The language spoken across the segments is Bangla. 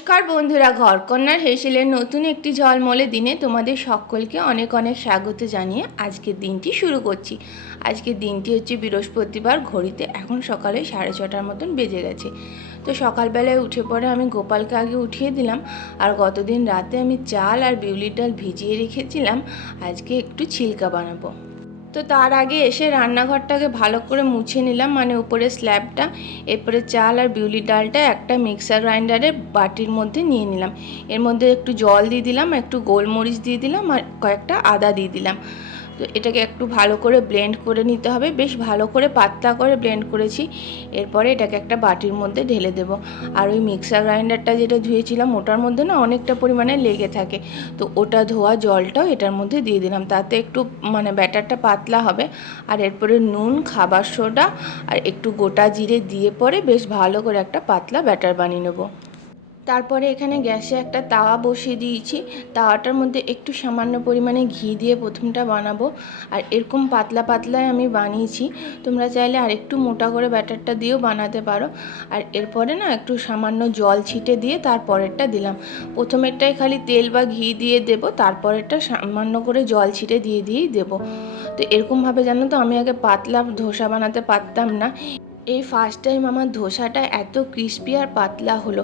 নমস্কার বন্ধুরা, ঘরকন্যার হেসেলের নতুন একটি ঝলমলে দিনে তোমাদের সকলকে অনেক অনেক স্বাগত জানিয়ে আজকের দিনটি শুরু করছি। আজকের দিনটি হচ্ছে বৃহস্পতিবার, ঘড়িতে এখন সকালে সাড়ে ছটার মতন বেজে গেছে। তো সকালবেলায় উঠে পরে আমি গোপালকে আগে উঠিয়ে দিলাম, আর গতদিন রাতে আমি চাল আর বিউলির ডাল ভিজিয়ে রেখেছিলাম, আজকে একটু ছিলকা বানাবো। তো তার আগে এসে রান্নাঘরটাকে ভালো করে মুছে নিলাম মানে উপরে স্ল্যাবটা এরপরে চাল আর বিউলির ডালটা একটা মিক্সার গ্রাইন্ডারের বাটির মধ্যে নিয়ে নিলাম। এর মধ্যে একটু জল দিয়ে দিলাম, একটু গোলমরিচ দিয়ে দিলাম আর কয়েকটা আদা দিয়ে দিলাম। তো এটাকে একটু ভালো করে ব্লেন্ড করে নিতে হবে। বেশ ভালো করে পাতলা করে ব্লেন্ড করেছি। এরপরে এটাকে একটা বাটির মধ্যে ঢেলে দেবো। আর ওই মিক্সার গ্রাইন্ডারটা যেটা ধুয়েছিলাম, ওটার মধ্যে না অনেকটা পরিমাণে লেগে থাকে। তো ওটা ধোয়া জলটাও এটার মধ্যে দিয়ে দিলাম। তাতে একটু মানে ব্যাটারটা পাতলা হবে। আর এরপরে নুন, খাবার সোডা আর একটু গোটা জিরে দিয়ে পরে বেশ ভালো করে একটা পাতলা ব্যাটার বানিয়ে নেব। তারপরে এখানে গ্যাসে একটা তাওয়া বসিয়ে দিয়েছি। তাওয়াটার মধ্যে একটু সামান্য পরিমাণে ঘি দিয়ে প্রথমটা বানাবো। আর এরকম পাতলা পাতলায় আমি বানিয়েছি। তোমরা চাইলে আরেকটু মোটা করে ব্যাটারটা দিয়েও বানাতে পারো। আর এরপরে না একটু সামান্য জল ছিটে দিয়ে তারপরেরটা দিলাম। প্রথমেরটায় খালি তেল বা ঘি দিয়ে দেবো, তারপরেরটা সামান্য করে জল ছিটে দিয়ে দিয়েই দেবো। তো এরকমভাবে জানো তো, আমি আগে পাতলা ধোসা বানাতে পারতাম না। এই ফার্স্ট টাইম আমার ধোসাটা এত ক্রিস্পি আর পাতলা হলো।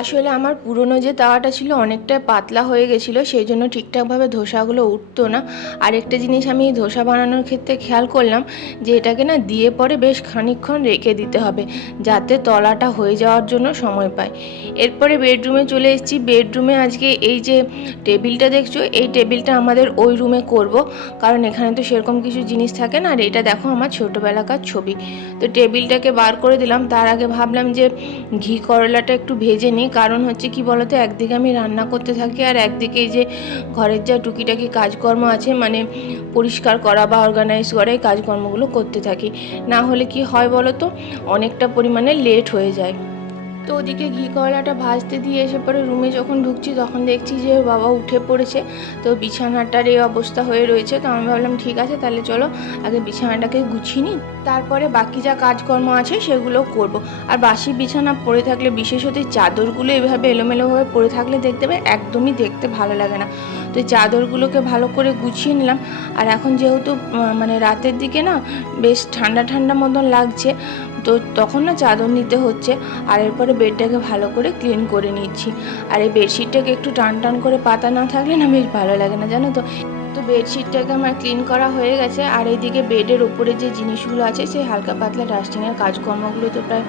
আসলে আমার পুরনো যে তাওয়াটা ছিল অনেকটাই পাতলা হয়ে গেছিল, সেই জন্য ঠিকঠাকভাবে ধোসাগুলো উঠতো না। আর একটা জিনিস আমি এই ধোসা বানানোর ক্ষেত্রে খেয়াল করলাম যে এটাকে না দিয়ে পরে বেশ খানিকক্ষণ রেখে দিতে হবে, যাতে তলাটা হয়ে যাওয়ার জন্য সময় পায়। এরপরে বেডরুমে চলে এসেছি। বেডরুমে আজকে এই যে টেবিলটা দেখছ, এই টেবিলটা আমাদের ওই রুমে করব, কারণ এখানে তো সেরকম কিছু জিনিস থাকে না। আর এটা দেখো আমার ছোটোবেলাকার ছবি। তো টেবিলটাকে বার করে দিলাম। তার আগে ভাবলাম যে ঘি করলাটা একটু ভেজে নিই। কারণ হচ্ছে কি বলতো, একদিকে আমি রান্না করতে থাকি আর একদিকে যে ঘরের যা টুকিটাকি কাজকর্ম আছে মানে পরিষ্কার করা বা অর্গানাইজ করা এই কাজকর্মগুলো করতে থাকি। না হলে কি হয় বলতো, অনেকটা পরিমাণে লেট হয়ে যায়। তো ওদিকে ঘি কলাটা ভাজতে দিয়ে এসে পরে রুমে যখন ঢুকছি, তখন দেখছি যে বাবা উঠে পড়েছে। তো বিছানাটার এই অবস্থা হয়ে রয়েছে। তো আমি ভাবলাম, ঠিক আছে, তাহলে চলো আগে বিছানাটাকে গুছিয়ে নিই। তারপরে বাকি যা কাজকর্ম আছে, সেগুলো করব। আর বাসি বিছানা পড়ে থাকলে বিশেষত চাদরগুলো এভাবে এলোমেলোভাবে পড়ে থাকলে দেখতে পাবে একদমই দেখতে ভালো লাগে না। তো চাদরগুলোকে ভালো করে গুছিয়ে নিলাম। আর এখন যেহেতু মানে রাতের দিকে না, বেশ ঠান্ডা ঠান্ডা মতন লাগছে। তো তখন না চাদর নিতে হচ্ছে, আর এরপরে বেডটাকে ভালো করে ক্লিন করে নিচ্ছি। আর এই বেডশিটটাকে একটু টান টান করে পাতা না থাকলে না বেশ ভালো লাগে না, জানো তো? তো বেডশিটটাকে আমার ক্লিন করা হয়ে গেছে। আর এইদিকে বেডের ওপরে যে জিনিসগুলো আছে, সেই হালকা পাতলা ডাস্টিংয়ের কাজকর্মগুলো তো প্রায়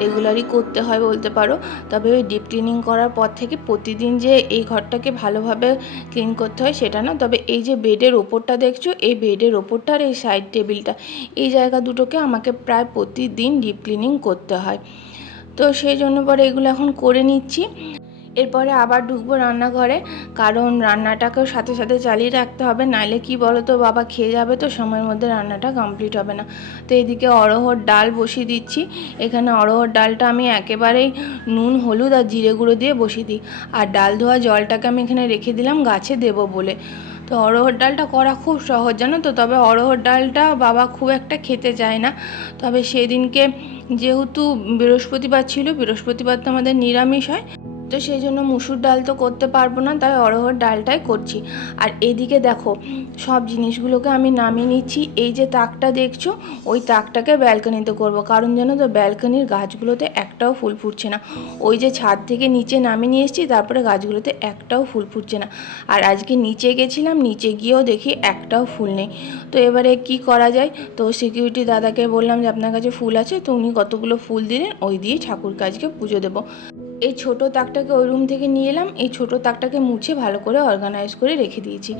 রেগুলারই করতে হয় বলতে পারো। তবে ওই ডিপ ক্লিনিং করার পর থেকে প্রতিদিন যে এই ঘরটাকে ভালোভাবে ক্লিন করতে হয়, সেটা না। তবে এই যে বেডের ওপরটা দেখছ, এই বেডের ওপরটা আর এই সাইড টেবিলটা এই জায়গা দুটোকে আমাকে প্রায় প্রতিদিন ডিপ ক্লিনিং করতে হয়। তো সেই জন্য পরে এগুলো এখন করে নিচ্ছি। এরপরে আবার ঢুকবো রান্নাঘরে, কারণ রান্নাটাকেও সাথে সাথে চালিয়ে রাখতে হবে, নাইলে কি বলো তো বাবা খেয়ে যাবে তো, সময়ের মধ্যে রান্নাটা কমপ্লিট হবে না। তো এদিকে অড়হর ডাল বসিয়ে দিচ্ছি। এখানে অড়হর ডালটা আমি একেবারেই নুন, হলুদ আর জিরে গুঁড়ো দিয়ে বসিয়ে দিই। আর ডাল ধোয়া জলটাকে আমি এখানে রেখে দিলাম, গাছে দেবো বলে। তো অড়হর ডালটা করা খুব সহজ, জানো তো? তবে অড়হর ডালটা বাবা খুব একটা খেতে চায় না। তবে সেদিনকে যেহেতু বৃহস্পতিবার ছিল, বৃহস্পতিবার তো আমাদের নিরামিষ হয়। তো সেই জন্য মুসুর ডাল তো করতে পারব না, তাই অড়হর ডালটাই করছি। আর এদিকে দেখো, সব জিনিসগুলোকে আমি নামিয়ে নিচ্ছি। এই যে তাকটা দেখছ, ওই তাকটাকে ব্যালকনিতে করব। কারণ যেন তো, ব্যালকনির গাছগুলোতে একটাও ফুল ফুটছে না। ওই যে ছাদ থেকে নিচে নামিয়ে নিয়ে এসেছি, তারপরে গাছগুলোতে একটাও ফুল ফুটছে না। আর আজকে নিচে গেছিলাম, নিচে গিয়েও দেখি একটাও ফুল নেই। তো এবারে কি করা যায়? তো সিকিউরিটি দাদাকে বললাম যে, আপনার কাছে ফুল আছে, তো উনি কতগুলো ফুল দিলেন, ওই দিয়ে ঠাকুর কাজকে পুজো দেবো। এই ছোট তাকটাকে ওই রুম থেকে নিয়ে এলাম। এই ছোট তাকটাকে মুছে ভালো করে অর্গানাইজ করে রেখে দিয়েছি।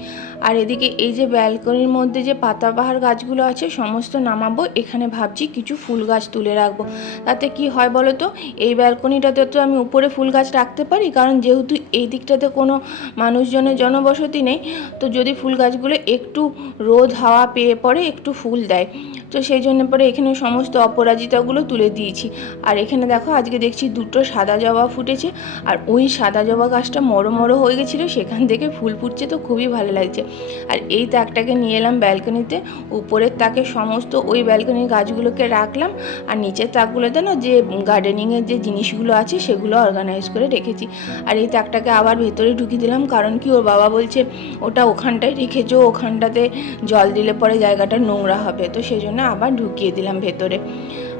আর এদিকে এই যে ব্যালকনির মধ্যে যে পাতাবাহার গাছগুলো আছে, সমস্ত নামাবো। এখানে ভাবছি কিছু ফুল গাছ তুলে রাখব। তাতে কি হয় বলো তো এই ব্যালকনিটাতে তো আমি উপরে ফুল গাছ রাখতে পারি। কারণ যেহেতু এই দিকটাতে কোনো মানুষজনের জনবসতি নেই, তো যদি ফুল গাছগুলো একটু রোদ হাওয়া পেয়ে পড়ে, একটু ফুল দেয়। তো সেই জন্য পরে এখানে সমস্ত অপরাজিতাগুলো তুলে দিয়েছি। আর এখানে দেখো, আজকে দেখছি দুটো সাদা জবা ফুটেছে। আর ওই সাদা জবা গাছটা মরো মরো হয়ে গেছিল, সেখান থেকে ফুল ফুটছে তো খুবই ভালো লাগছে। আর এই তাকটাকে নিয়ে এলাম ব্যালকনিতে, উপরের তাকে সমস্ত ওই ব্যালকনির গাছগুলোকে রাখলাম, আর নিচের তাকগুলোতে না যে গার্ডেনিংয়ের যে জিনিসগুলো আছে, সেগুলো অর্গানাইজ করে রেখেছি। আর এই তাকটাকে আবার ভেতরে ঢুকিয়ে দিলাম, কারণ কি ওর বাবা বলছে, ওটা ওখানটায় রেখেছো, ওখানটাতে জল দিলে পরে জায়গাটা নোংরা হবে। তো সেই জন্য আবার ঢুকিয়ে দিলাম ভেতরে।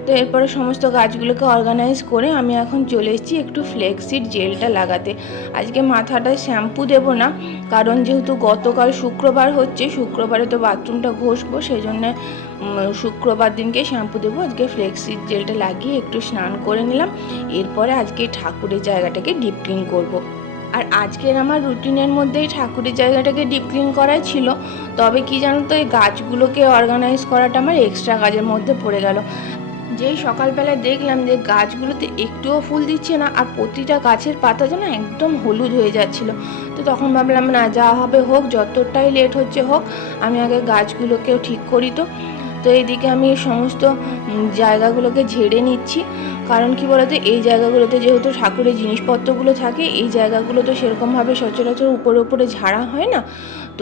তো এরপরে সমস্ত গাছগুলোকে অর্গানাইজ করে আমি এখন চলে এসেছি একটু ফ্লেক্সিড জেলটা লাগাতে। আজকে মাথাটায় শ্যাম্পু দেবো না, কারণ যেহেতু গতকাল শুক্রবার হচ্ছে, শুক্রবারে তো বাথরুমটা ঘষবো সেই জন্য শুক্রবার দিনকে শ্যাম্পু দেবো। আজকে ফ্লেক্সিড জেলটা লাগিয়ে একটু স্নান করে নিলাম, এরপরে আজকে ঠাকুরের জায়গাটাকে ডিপ ক্লিন করব। আর আজকের আমার রুটিনের মধ্যেই ঠাকুরের জায়গাটাকে ডিপ ক্লিন করাই ছিল, তবে কি জানো তো, এই গাছগুলোকে অর্গানাইজ করাটা আমার এক্সট্রা কাজের মধ্যে পড়ে গেল। যেই সকালবেলায় দেখলাম যে গাছগুলোতে একটুও ফুল দিচ্ছে না, আর প্রতিটা গাছের পাতা যেন একদম হলুদ হয়ে যাচ্ছিল। তো তখন ভাবলাম, না, যা হবে হোক, যতটাই লেট হচ্ছে হোক, আমি আগে গাছগুলোকেও ঠিক করি তো। তো এইদিকে আমি সমস্ত জায়গাগুলোকে ঝেড়ে নিচ্ছি। কারণ কি বলতো, এই জায়গাগুলোতে যেহেতু ঠাকুরের জিনিসপত্রগুলো থাকে, এই জায়গাগুলো তো সেরকমভাবে সচরাচর উপরে উপরে ঝাড়া হয় না।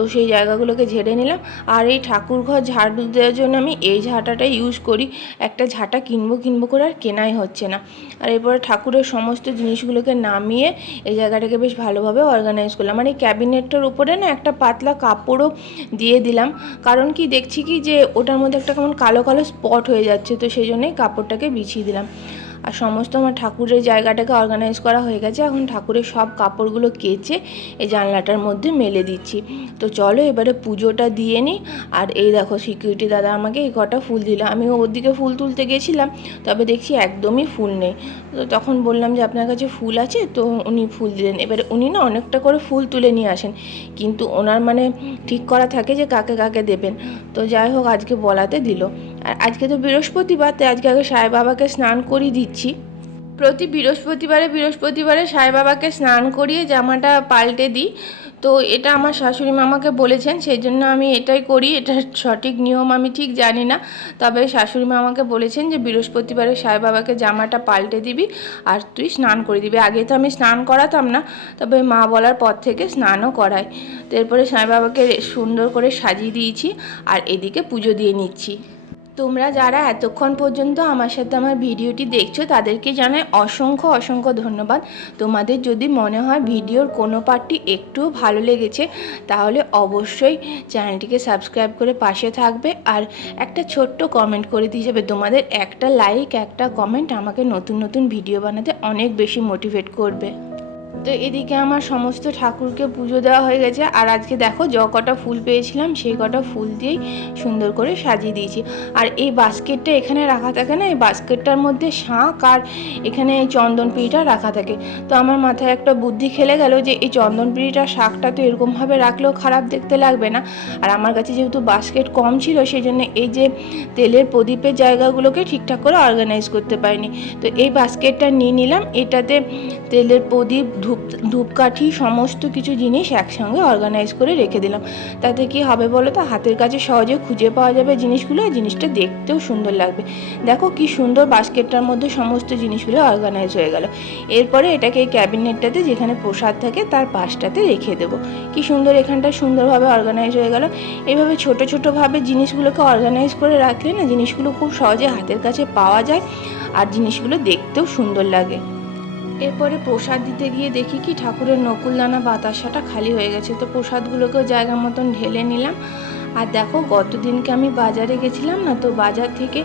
তো সেই জায়গাগুলোকে ঝেড়ে নিলাম। আর এই ঠাকুর ঘর ঝাড়ু দেওয়ার জন্য আমি এই ঝাঁটাটা ইউজ করি। একটা ঝাঁটা কিনবো কিনবো করে আর কেনাই হচ্ছে না। আর এরপরে ঠাকুরের সমস্ত জিনিসগুলোকে নামিয়ে এই জায়গাটাকে বেশ ভালোভাবে অর্গানাইজ করলাম। মানে ক্যাবিনেটটার উপরে না একটা পাতলা কাপড়ও দিয়ে দিলাম। কারণ কি দেখছি কি যে ওটার মধ্যে একটা কেমন কালো কালো স্পট হয়ে যাচ্ছে। তো সেই জন্যই কাপড়টাকে বিছিয়ে দিলাম। আর সমস্ত আমার ঠাকুরের জায়গাটাকে অর্গানাইজ করা হয়ে গেছে। এখন ঠাকুরের সব কাপড়গুলো কেচে এই জানলাটার মধ্যে মেলে দিচ্ছি। তো চলো এবারে পুজোটা দিয়ে নিই। আর এই দেখো সিকিউরিটি দাদা আমাকে এই কটা ফুল দিল। আমি ওর দিকে ফুল তুলতে গেছিলাম, তবে দেখছি একদমই ফুল নেই। তো তখন বললাম যে, আপনার কাছে ফুল আছে? তো উনি ফুল দিলেন। এবারে উনি না অনেকটা করে ফুল তুলে নিয়ে আসেন। কিন্তু ওনার মানে ঠিক করা থাকে যে, কাকে কাকে দেবেন। তো যাই হোক, আজকে বলাতে দিল। আর আজকে তো বৃহস্পতিবার, তাই আজকে আগে সাই বাবাকে স্নান করিয়ে দিচ্ছি। প্রতি বৃহস্পতিবারে বৃহস্পতিবারে সাই বাবাকে স্নান করিয়ে জামাটা পাল্টে দিই। তো এটা আমার শাশুড়ি মামাকে বলেছেন সেই জন্য আমি এটাই করি। এটা সঠিক নিয়ম আমি ঠিক জানি না, তবে শাশুড়ি মামাকে বলেছেন যে বৃহস্পতিবারে সাই বাবাকে জামাটা পাল্টে দিবি আর তুই স্নান করে দিবি। আগে তো আমি স্নান করাতাম না, তবে মা বলার পর থেকে স্নানও করাই। তো এরপরে সাই বাবাকে সুন্দর করে সাজিয়ে দিয়েছি আর এদিকে পুজো দিয়ে নিচ্ছি। তোমরা যারা এতক্ষণ পর্যন্ত আমার সাথে আমার ভিডিওটি দেখছ, তাদেরকে জানাই অসংখ্য অসংখ্য ধন্যবাদ। তোমাদের যদি মনে হয় ভিডিওর কোনো পার্টটি একটুও ভালো লেগেছে, তাহলে অবশ্যই চ্যানেলটিকে সাবস্ক্রাইব করে পাশে থাকবে আর একটা ছোট্ট কমেন্ট করে দিয়ে যাবে। তোমাদের একটা লাইক, একটা কমেন্ট আমাকে নতুন নতুন ভিডিও বানাতে অনেক বেশি মোটিভেট করবে। তো এদিকে আমার সমস্ত ঠাকুরকে পুজো দেওয়া হয়ে গেছে। আর আজকে দেখো য কটা ফুল পেয়েছিলাম, সেই কটা ফুল দিয়েই সুন্দর করে সাজিয়ে দিয়েছি। আর এই বাস্কেটটা এখানে রাখা থাকে না, এই বাস্কেটটার মধ্যে শাঁখ আর এখানে এই চন্দন রাখা থাকে। তো আমার মাথায় একটা বুদ্ধি খেলে গেল যে এই চন্দন পিঁড়িটা শাঁখটা তো এরকমভাবে রাখলেও খারাপ দেখতে লাগবে না। আর আমার কাছে যেহেতু বাস্কেট কম ছিল, সেই জন্য এই যে তেলের প্রদীপের জায়গাগুলোকে ঠিকঠাক করে অর্গানাইজ করতে পারিনি। তো এই বাস্কেটটা নিয়ে নিলাম, এটাতে তেলের প্রদীপ ধূপ, ধূপকাঠি সমস্ত কিছু জিনিস একসঙ্গে অর্গানাইজ করে রেখে দিলাম। তাতে কি হবে বলো তো? হাতের কাছে সহজে খুঁজে পাওয়া যাবে জিনিসগুলো আর জিনিসটা দেখতেও সুন্দর লাগবে। দেখো কি সুন্দর বাস্কেটটার মধ্যে সমস্ত জিনিসগুলো অর্গানাইজ হয়ে গেল। এরপরে এটাকে এই ক্যাবিনেটটাতে যেখানে প্রসাদ থাকে, তার পাশটাতে রেখে দেবো। কি সুন্দর এখানটা সুন্দরভাবে অর্গানাইজ হয়ে গেল। এভাবে ছোট ছোটোভাবে জিনিসগুলোকে অর্গানাইজ করে রাখলে না, জিনিসগুলো খুব সহজে হাতের কাছে পাওয়া যায়, আর জিনিসগুলো দেখতেও সুন্দর লাগে। এরপরে প্রসাদ দিতে গিয়ে দেখি কি ঠাকুরের নকুল দানা বাতাসাটা খালি হয়ে গেছে। তো প্রসাদগুলোকেও জায়গা মতন ঢেলে নিলাম। আর দেখো গত দিনকে আমি বাজারে গেছিলাম না, তো বাজার থেকে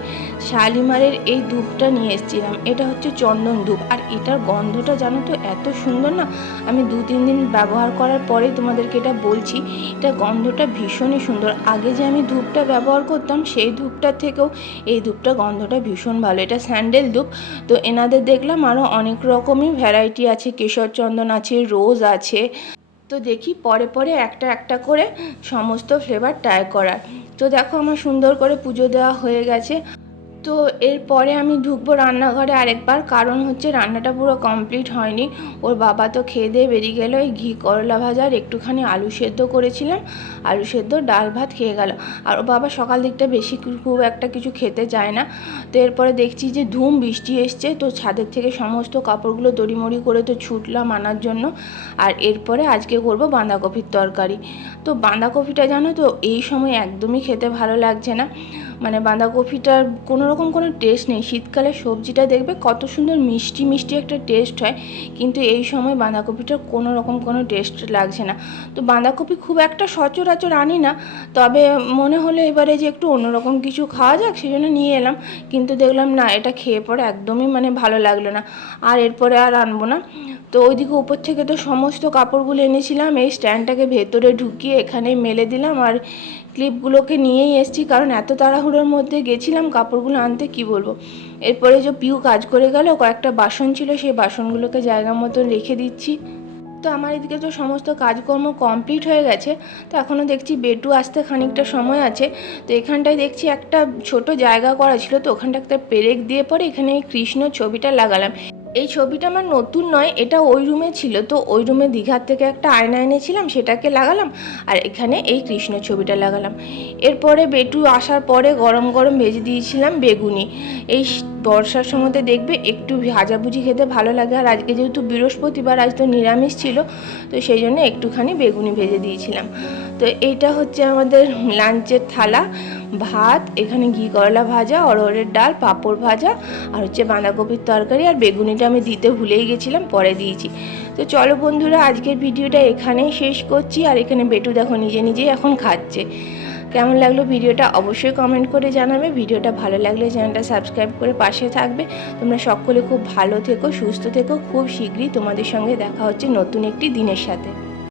শালিমারের এই ধূপটা নিয়ে এসেছিলাম। এটা হচ্ছে চন্দন ধূপ। আর এটার গন্ধটা জানো তো, এত সুন্দর না? আমি দু, তিন দিন ব্যবহার করার পরে তোমাদেরকে এটা বলছি, এটা গন্ধটা ভীষণই সুন্দর। আগে যে আমি ধূপটা ব্যবহার করতাম, সেই ধূপটার থেকেও এই ধূপটা গন্ধটা ভীষণ ভালো। এটা স্যান্ডেল ধূপ। তো এনাদের দেখলাম আরও অনেক রকমই ভ্যারাইটি আছে। কেশর চন্দন আছে, রোজ আছে তো দেখি পরে পরে একটা একটা করে সমস্ত ফ্লেভার ট্রাই করার। তো দেখো আমার সুন্দর করে পুজো দেওয়া হয়ে গেছে। তো এরপরে আমি ঢুকবো রান্নাঘরে আরেকবার, কারণ হচ্ছে রান্নাটা পুরো কমপ্লিট হয়নি। ওর বাবা তো খেয়ে দিয়ে বেরিয়ে গেলো, এই ঘি, করলা ভাজার একটুখানি আলু সেদ্ধ করেছিলাম। আলু সেদ্ধ, ডাল ভাত খেয়ে গেল। আর ওর বাবা সকাল দিকটা বেশি খুব একটা কিছু খেতে চায় না। তো এরপরে দেখছি যে ধুম বৃষ্টি এসছে, তো ছাদের থেকে সমস্ত কাপড়গুলো দড়িমড়ি করে তো ছুটলাম আনার জন্য। আর এরপরে আজকে করব বাঁধাকপির তরকারি। তো বাঁধাকপিটা জানো তো, এই সময় একদমই খেতে ভালো লাগছে না। মানে বাঁধাকপিটার কোনো রকম কোনো টেস্ট নেই। শীতকালে সবজিটা দেখবে কত সুন্দর মিষ্টি মিষ্টি একটা টেস্ট হয়, কিন্তু এই সময় বাঁধাকপিটার কোনো রকম কোনো টেস্ট লাগছে না। তো বাঁধাকপি খুব একটা সচরাচর আনি না, তবে মনে হলো এবারে যে একটু অন্যরকম কিছু খাওয়া যাক সেই জন্য নিয়ে এলাম। কিন্তু দেখলাম না, এটা খেয়ে পরে একদমই মানে ভালো লাগল না। আর এরপরে আর আনব না। তো ওইদিকে উপর থেকে তো সমস্ত কাপড়গুলো এনেছিলাম, এই স্ট্যান্ডটাকে ভেতরে ঢুকিয়ে এখানে মেলে দিলাম। আর ক্লিপগুলোকে নিয়েই এসেছি, কারণ এত তাড়াহুড়োর মধ্যে গেছিলাম, কাপড়গুলো আনতে কি বলব? এরপরে যে পিউ কাজ করে গেল, কয়েকটা বাসন ছিল, সেই বাসনগুলোকে জায়গা মতন রেখে দিচ্ছি। তো আমার এদিকে তো সমস্ত কাজকর্ম কমপ্লিট হয়ে গেছে, তো এখনও দেখছি বেটু আসতে খানিকটা সময় আছে। তো এখানটায় দেখছি একটা ছোট জায়গা করা ছিল, তো ওখানটা একটা পেরেক দিয়ে পরে এখানে কৃষ্ণ ছবিটা লাগালাম। এই ছবিটা আমার নতুন নয়, এটা ওই রুমে ছিল। তো ওই রুমে দীঘার থেকে একটা আয়না এনেছিলাম, সেটাকে লাগালাম আর এখানে এই কৃষ্ণ ছবিটা লাগালাম। এরপরে বেটু আসার পরে গরম গরম ভেজে দিয়েছিলাম বেগুনি। এই বর্ষার সময়তে দেখবে একটু ভাজাভুজি খেতে ভালো লাগে। আর আজকে যেহেতু বৃহস্পতিবার, আজ তো নিরামিষ ছিল, তো সেই জন্য একটুখানি বেগুনি ভেজে দিয়েছিলাম। তো এইটা হচ্ছে আমাদের লাঞ্চের থালা, ভাত, এখানে ঘি করলা ভাজা অরহরের ডাল, পাঁপড় ভাজা, আর হচ্ছে বাঁধাকপির তরকারি, আর বেগুনিটা আমি দিতে ভুলেই গেছিলাম, পরে দিয়েছি। তো চলো বন্ধুরা, আজকের ভিডিওটা এখানেই শেষ করছি, আর এখানে বেটু দেখো নিজে নিজেই এখন খাচ্ছে। কেমন লাগল ভিডিওটা অবশ্যই কমেন্ট করে জানাবে। ভিডিওটা ভালো লাগলে চ্যানেলটা সাবস্ক্রাইব করে পাশে থাকবে। তোমরা সকলে খুব ভালো থেকো, সুস্থ থেকো। খুব শীঘ্রই তোমাদের সঙ্গে দেখা হচ্ছে নতুন একটি দিনের সাথে।